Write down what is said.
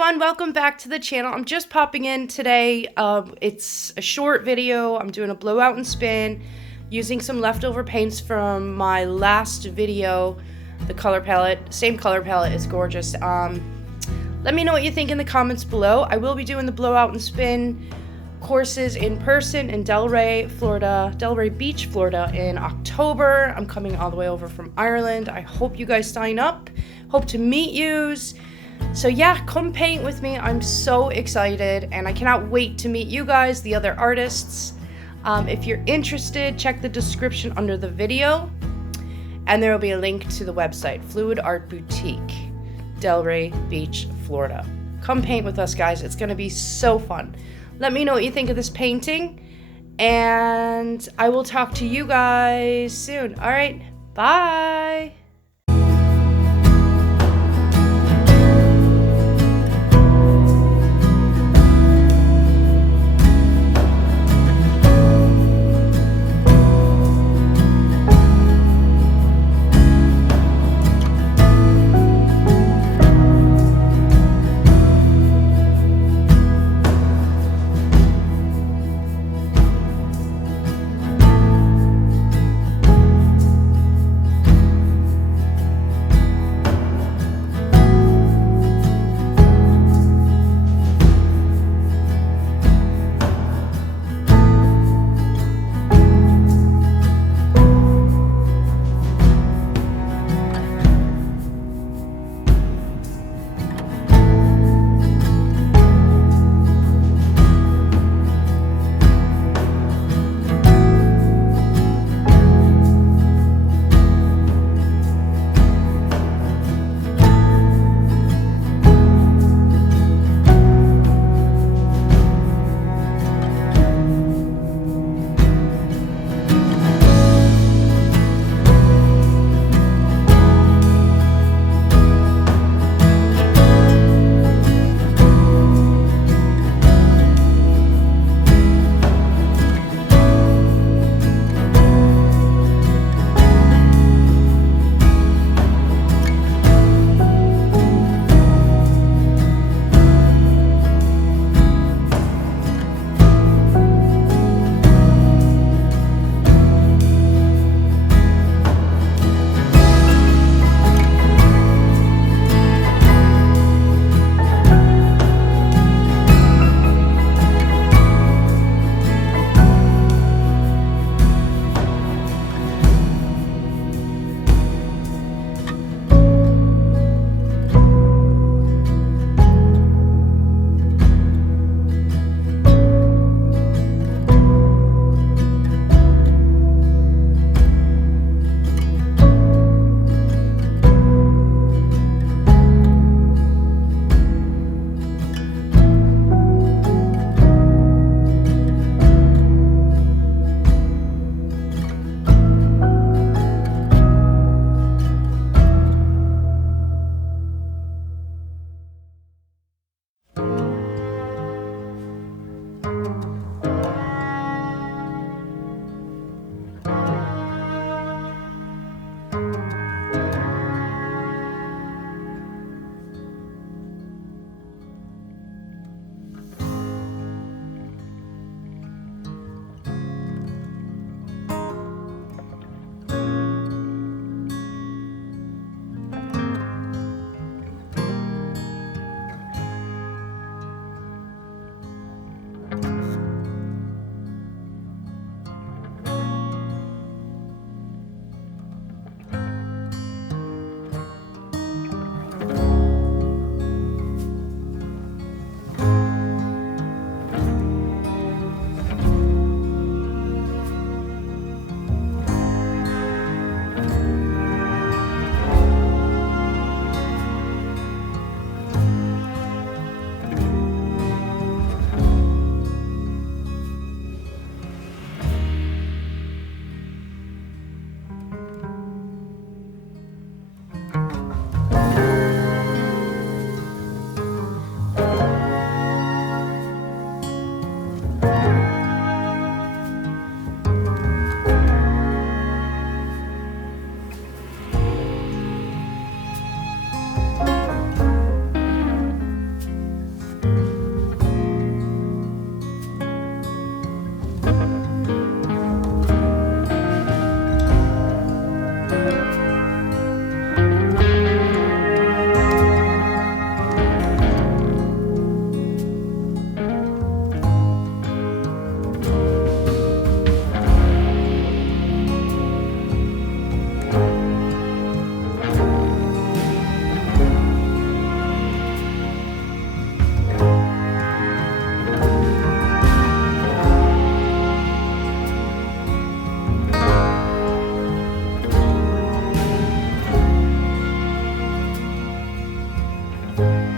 everyone, welcome back to the channel. I'm just popping in today. It's a short video. I'm doing a blowout and spin using some leftover paints from my last video. The color palette, same color palette, is gorgeous. Let me know what you think in the comments below. I will be doing the blowout and spin courses in person in Delray, Florida, Delray Beach, Florida in October. I'm coming all the way over from Ireland. I hope you guys sign up. Hope to meet yous. So yeah, come paint with me. I'm so excited and I cannot wait to meet you guys, the other artists. If you're interested, check the description under the video and there will be a link to the website, Fluid Art Boutique, Delray Beach, Florida. Come paint with us, guys. It's gonna be so fun. Let me know what you think of this painting and I will talk to you guys soon. All right, bye. you.